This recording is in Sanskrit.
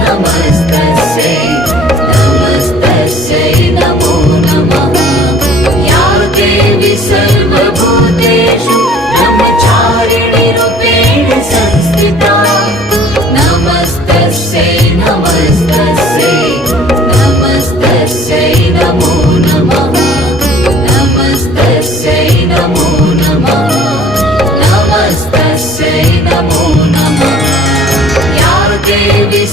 नमस्तस्यै नमस्तस्यै नमो नमः। या देवी सर्वभूतेषु ब्रह्मचारिणी रूपेण संस्थिता नमस्तस्यै नमस्तस्यै नमस्तस्यै नमो नमः। नमस्तस्यै नमो नमः नमस्तस्यै नमो नमः। या देवी